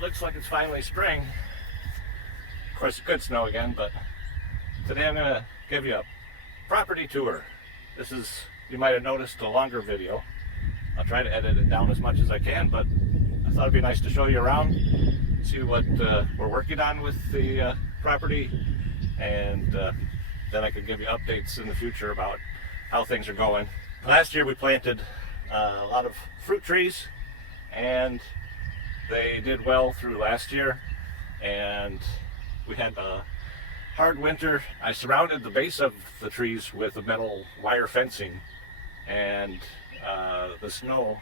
it looks like it's finally spring. Of course, it could snow again, but today I'm going to give you a property tour. This is, you might have noticed, a longer video. I'll try to edit it down as much as I can, but I thought it'd be nice to show you around, see what we're working on with the property, and then I could give you updates in the future about how things are going. Last year we planted a lot of fruit trees, and they did well through last year, and we had a hard winter. I surrounded the base of the trees with a metal wire fencing, and the snow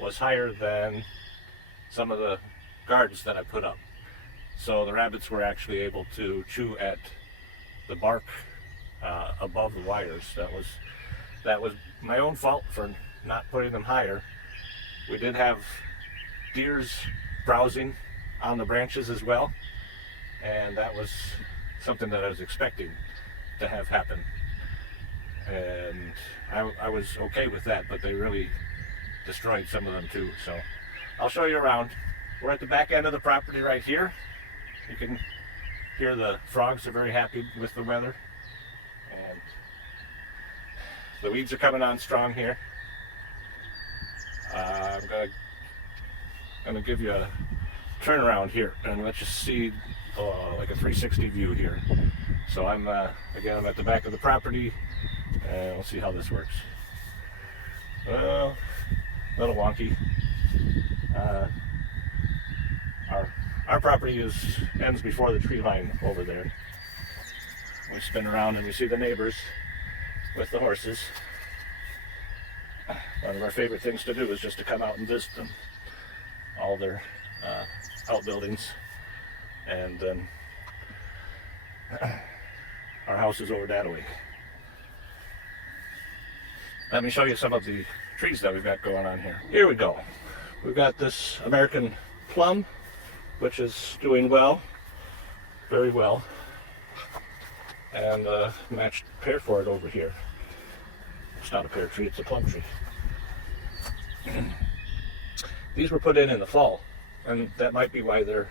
was higher than some of the guards that I put up. So the rabbits were actually able to chew at the bark above the wires. That was my own fault for not putting them higher. We did have deers browsing on the branches as well, and that was something that I was expecting to have happen, and I was okay with that, but they really destroyed some of them too. So I'll show you around. We're at the back end of the property right here. You can hear the frogs are very happy with the weather, and the weeds are coming on strong here. I'm gonna give you a turnaround here and let you see like a 360 view here. So I'm at the back of the property, and we'll see how this works. Well, a little wonky. Our property ends before the tree line over there. We spin around and we see the neighbors with the horses. One of our favorite things to do is just to come out and visit them, all their outbuildings, and then our house is over that way. Let me show you some of the trees that we've got going on here. Here we go. We've got this American plum, which is doing well, very well, and matched pear for it over here. It's not a pear tree, it's a plum tree. These were put in the fall, and that might be why they're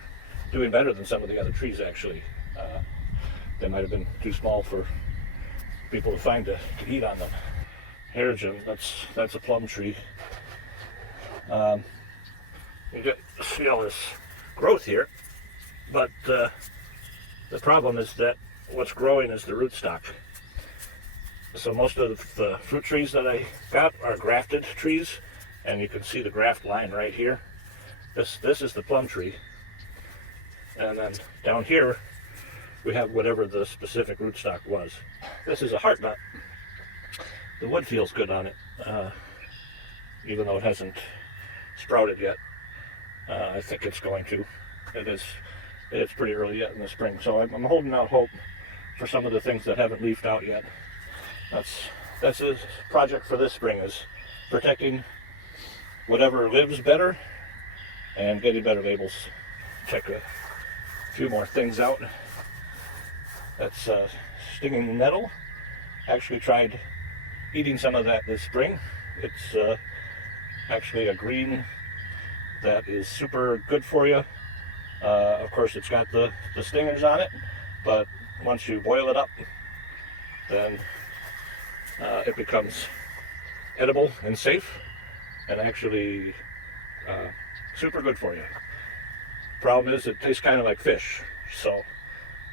doing better than some of the other trees actually. They might have been too small for people to find to eat on them. Harrigan, that's a plum tree. You see all this growth here, but the problem is that what's growing is the rootstock. So most of the fruit trees that I got are grafted trees, and you can see the graft line right here. This is the plum tree, and then down here we have whatever the specific rootstock was. This is a heart nut. The wood feels good on it, even though it hasn't sprouted yet. I think it's going to. It's pretty early yet in the spring, so I'm holding out hope for some of the things that haven't leafed out yet. That's a project for this spring, is protecting whatever lives better and getting better labels. Check a few more things out. That's stinging nettle. Actually tried eating some of that this spring. It's actually a green that is super good for you. Of course, it's got the stingers on it, but once you boil it up, then it becomes edible and safe, and actually super good for you. Problem is, it tastes kind of like fish, so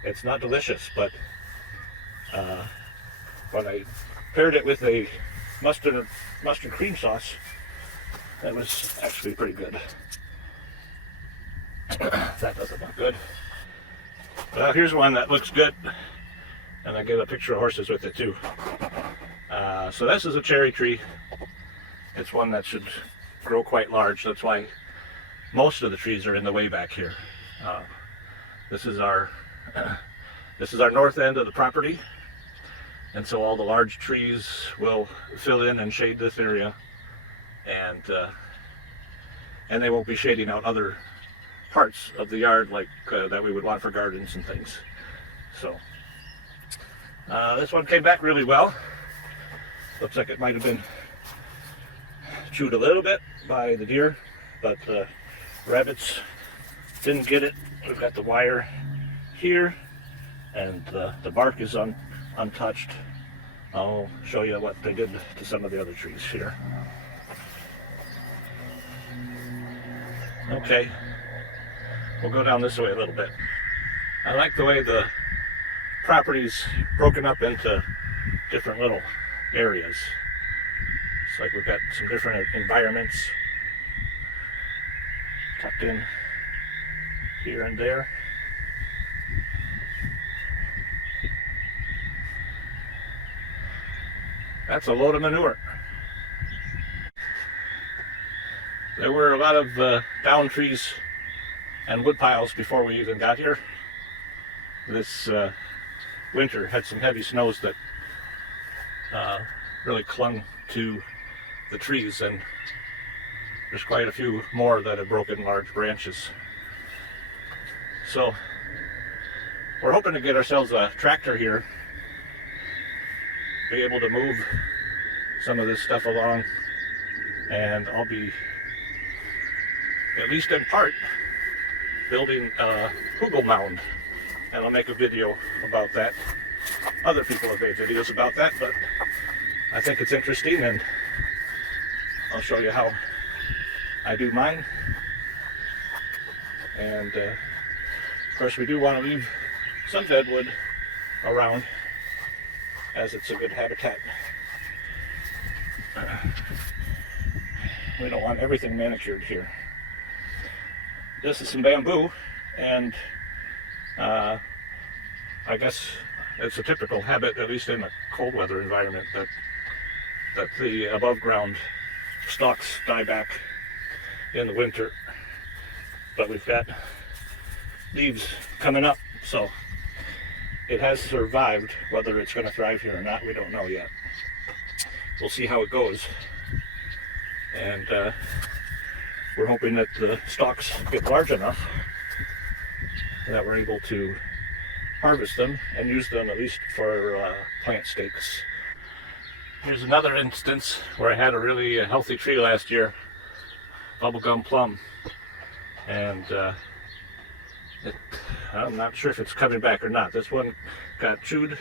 it's not delicious, but when I paired it with a mustard cream sauce, that was actually pretty good. That doesn't look good. Well, here's one that looks good, and I get a picture of horses with it too. So this is a cherry tree. It's one that should grow quite large. That's why most of the trees are in the way back here. This is our north end of the property, and so all the large trees will fill in and shade this area, and they won't be shading out other parts of the yard like that we would want for gardens and things. So this one came back really well. Looks like it might have been chewed a little bit by the deer, but rabbits didn't get it. We've got the wire here, and the bark is untouched. I'll show you what they did to some of the other trees here. Okay, we'll go down this way a little bit. I like the way the property's broken up into different little areas. It's like we've got some different environments tucked in here and there. That's a load of manure. There were a lot of down trees and wood piles before we even got here. This winter had some heavy snows that really clung to the trees, and there's quite a few more that have broken large branches. So we're hoping to get ourselves a tractor here, be able to move some of this stuff along, and I'll be, at least in part, building a hugel mound, and I'll make a video about that. Other people have made videos about that, but I think it's interesting, and I'll show you how I do mine. And of course we do want to leave some deadwood around, as it's a good habitat. We don't want everything manicured here. This is some bamboo, and I guess it's a typical habit, at least in a cold weather environment, that the above ground stalks die back in the winter. But we've got leaves coming up, so it has survived. Whether it's going to thrive here or not, we don't know yet. We'll see how it goes. And we're hoping that the stalks get large enough that we're able to harvest them and use them at least for plant stakes. Here's another instance where I had a really healthy tree last year, bubblegum plum, and I'm not sure if it's coming back or not. This one got chewed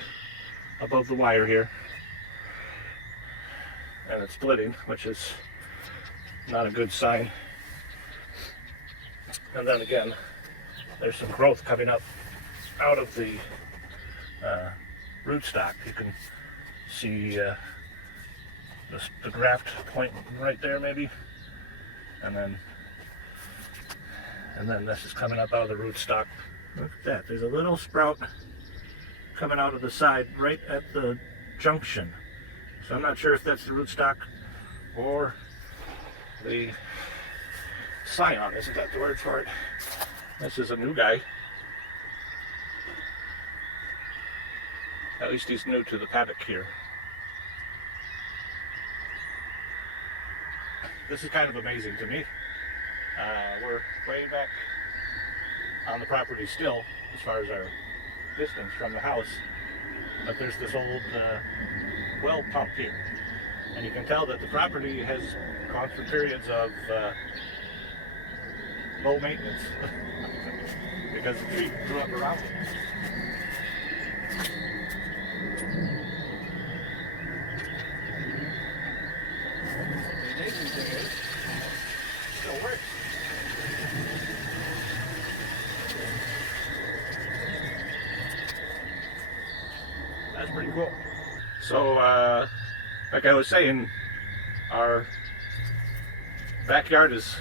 above the wire here, and it's splitting, which is not a good sign. And then again, there's some growth coming up out of the rootstock. You can see the graft point right there, maybe, and then this is coming up out of the rootstock. Look at that. There's a little sprout coming out of the side right at the junction. So I'm not sure if that's the rootstock or the scion. Isn't that the word for it? This is a new guy. At least he's new to the paddock here. This is kind of amazing to me. We're way back on the property still, as far as our distance from the house, but there's this old well pump here, and you can tell that the property has gone through periods of low maintenance because the tree grew up around it. The amazing thing is, it still works. That's pretty cool. So, like I was saying, our backyard is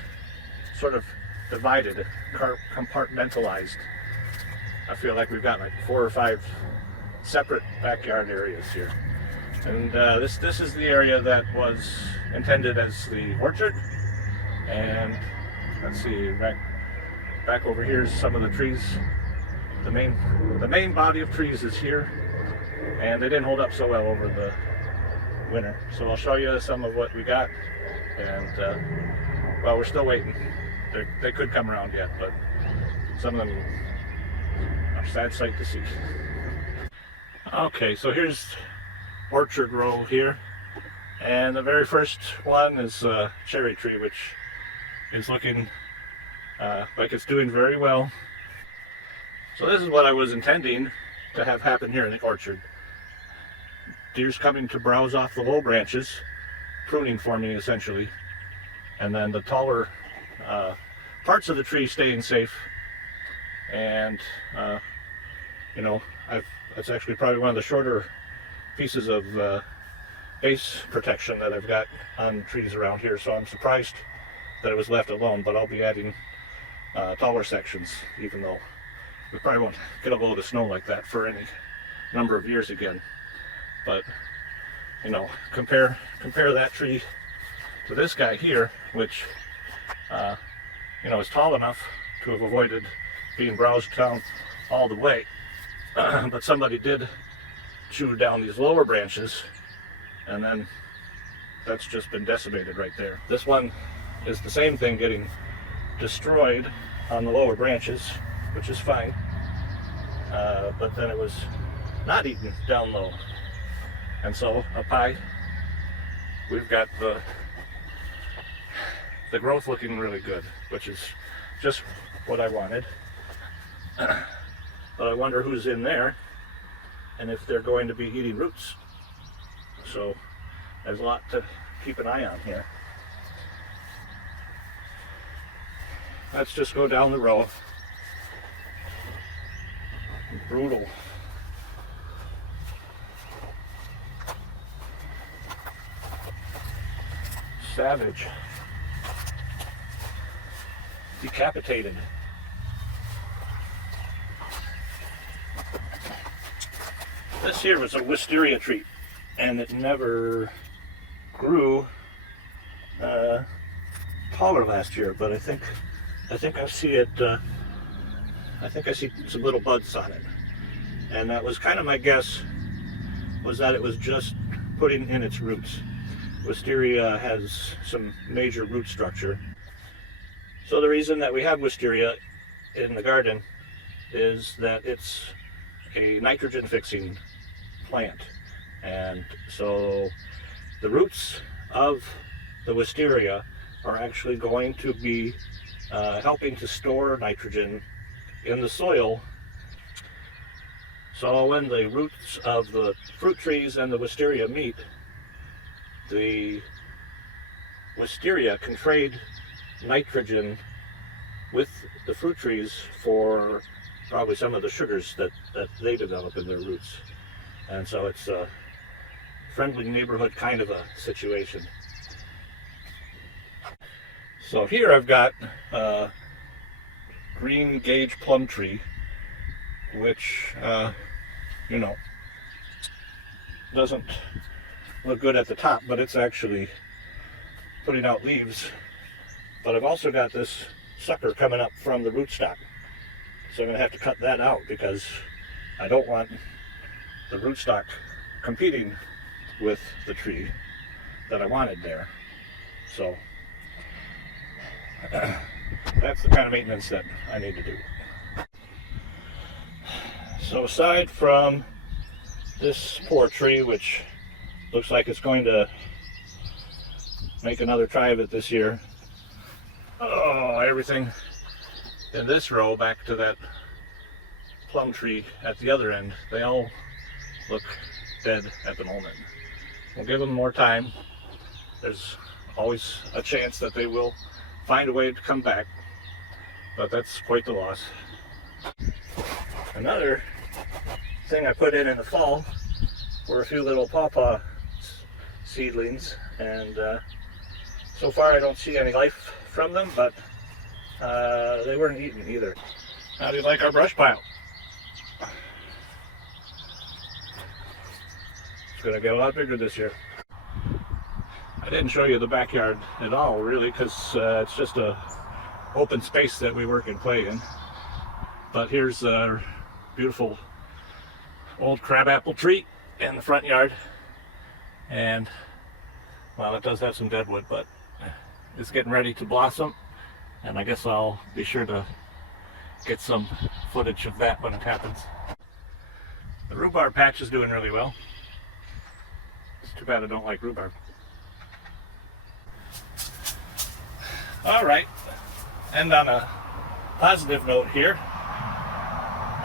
sort of divided, compartmentalized. I feel like we've got like 4 or 5 separate backyard areas here. And this is the area that was intended as the orchard. And let's see, back over here is some of the trees. The main body of trees is here, and they didn't hold up so well over the winter. So I'll show you some of what we got, and well, we're still waiting. They could come around yet, but some of them are a sad sight to see. Okay, so here's orchard row here, and the very first one is a cherry tree, which is looking like it's doing very well. So this is what I was intending to have happen here in the orchard. Deer's coming to browse off the low branches, pruning for me essentially, and then the taller parts of the tree staying safe. And you know, it's actually probably one of the shorter pieces of base protection that I've got on trees around here, so I'm surprised that it was left alone, but I'll be adding taller sections, even though we probably won't get a load of snow like that for any number of years again. But you know, compare that tree to this guy here, which you know, is tall enough to have avoided being browsed down all the way. But somebody did chew down these lower branches, and then that's just been decimated right there. This one is the same thing, getting destroyed on the lower branches, which is fine. But then it was not eaten down low. And so up high, we've got the growth looking really good, which is just what I wanted. But I wonder who's in there and if they're going to be eating roots. So there's a lot to keep an eye on here. Let's just go down the row. Brutal. Savage. Decapitated. This here was a wisteria tree, and it never grew taller last year, but I think I see it. I think I see some little buds on it, and that was kind of my guess, was that it was just putting in its roots. Wisteria has some major root structure. So the reason that we have wisteria in the garden is that it's a nitrogen fixing plant, and so the roots of the wisteria are actually going to be helping to store nitrogen in the soil. So when the roots of the fruit trees and the wisteria meet, the wisteria can trade nitrogen with the fruit trees for probably some of the sugars that they develop in their roots. And so it's a friendly neighborhood kind of a situation. So here I've got a green gauge plum tree, which you know, doesn't look good at the top, but it's actually putting out leaves. But I've also got this sucker coming up from the rootstock, so I'm going to have to cut that out because I don't want the rootstock competing with the tree that I wanted there. So that's the kind of maintenance that I need to do. So aside from this poor tree, which looks like it's going to make another try of it this year, everything in this row back to that plum tree at the other end, they all look dead at the moment. We'll give them more time. There's always a chance that they will find a way to come back, but that's quite the loss. Another thing I put in the fall were a few little pawpaw seedlings, and so far I don't see any life from them, but they weren't eaten either. How do you like our brush pile? It's going to get a lot bigger this year. I didn't show you the backyard at all, really, because it's just a open space that we work and play in. But here's a beautiful old crabapple tree in the front yard, and well, it does have some deadwood, but it's getting ready to blossom, and I guess I'll be sure to get some footage of that when it happens. The rhubarb patch is doing really well. It's too bad I don't like rhubarb. All right, end on a positive note here.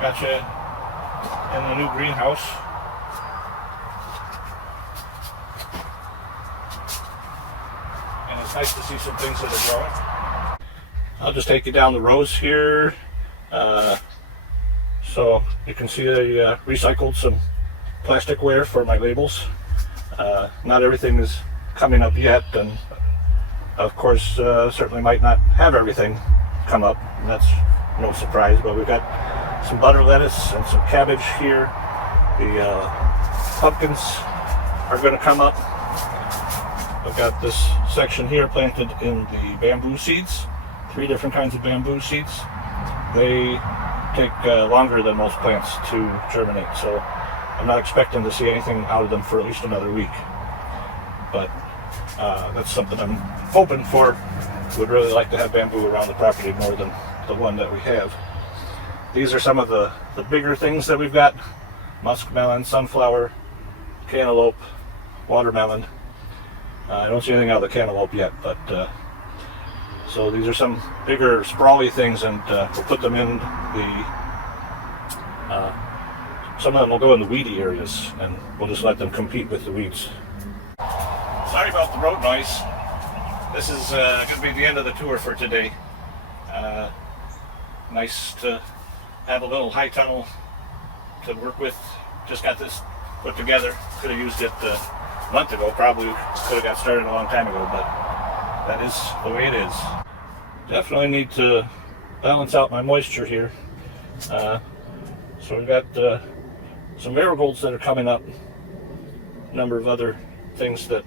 Got you in the new greenhouse. And it's nice to see some things that are growing. I'll just take you down the rows here. So you can see I recycled some plasticware for my labels. Not everything is coming up yet, and of course certainly might not have everything come up, and that's no surprise, but we've got some butter lettuce and some cabbage here. The pumpkins are going to come up. I've got this section here planted in the bamboo seeds, 3 different kinds of bamboo seeds. They take longer than most plants to germinate, so I'm not expecting to see anything out of them for at least another week. But that's something I'm hoping for. Would really like to have bamboo around the property more than the one that we have. These are some of the bigger things that we've got: muskmelon, sunflower, cantaloupe, watermelon. I don't see anything out of the cantaloupe yet, but so these are some bigger sprawly things, and we'll put them in the some of them will go in the weedy areas, and we'll just let them compete with the weeds. Sorry about the road noise. This is going to be the end of the tour for today. Nice to have a little high tunnel to work with. Just got this put together. Could have used it a month ago. Probably could have got started a long time ago, but that is the way it is. Definitely need to balance out my moisture here. So we've got some marigolds that are coming up. A number of other things that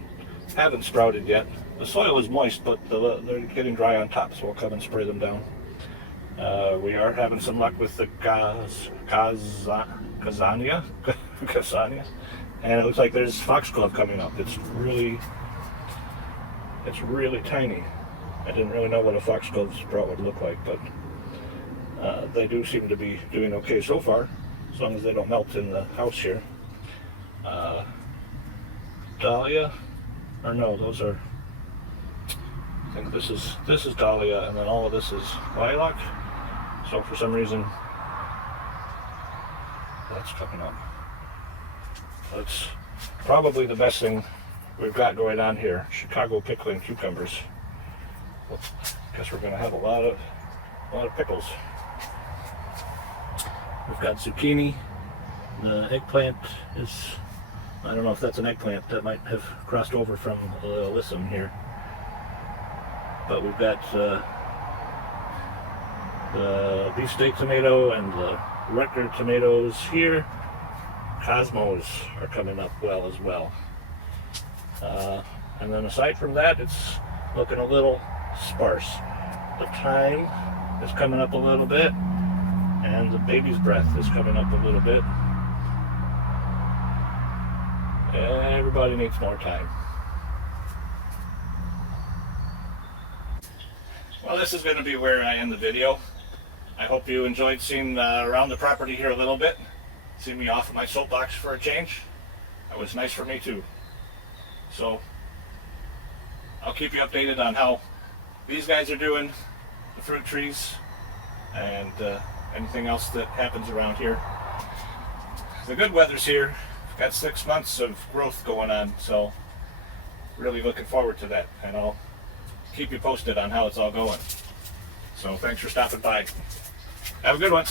haven't sprouted yet. The soil is moist, but they're getting dry on top, so we'll come and spray them down. We are having some luck with the Gazania, and it looks like there's foxglove coming up. It's really tiny. I didn't really know what a foxglove sprout would look like, but they do seem to be doing okay so far, as long as they don't melt in the house here. Dahlia, or no, those are, I think this is Dahlia, and then all of this is lilac. So for some reason, that's coming up. That's probably the best thing we've got going on here. Chicago pickling cucumbers. Well, I guess we're going to have a lot of pickles. We've got zucchini. The eggplant is, I don't know if that's an eggplant. That might have crossed over from alyssum here. But we've got the beefsteak tomato and the Rutger tomatoes here. Cosmos are coming up well as well. And then aside from that, it's looking a little sparse. The thyme is coming up a little bit, and the baby's breath is coming up a little bit. Everybody needs more time. Well, this is going to be where I end the video. I hope you enjoyed seeing around the property here a little bit. See me off of my soapbox for a change. That was nice for me too. So I'll keep you updated on how these guys are doing, the fruit trees, and anything else that happens around here. The good weather's here. We've got 6 months of growth going on, so really looking forward to that, and I'll keep you posted on how it's all going. So thanks for stopping by. Have a good one.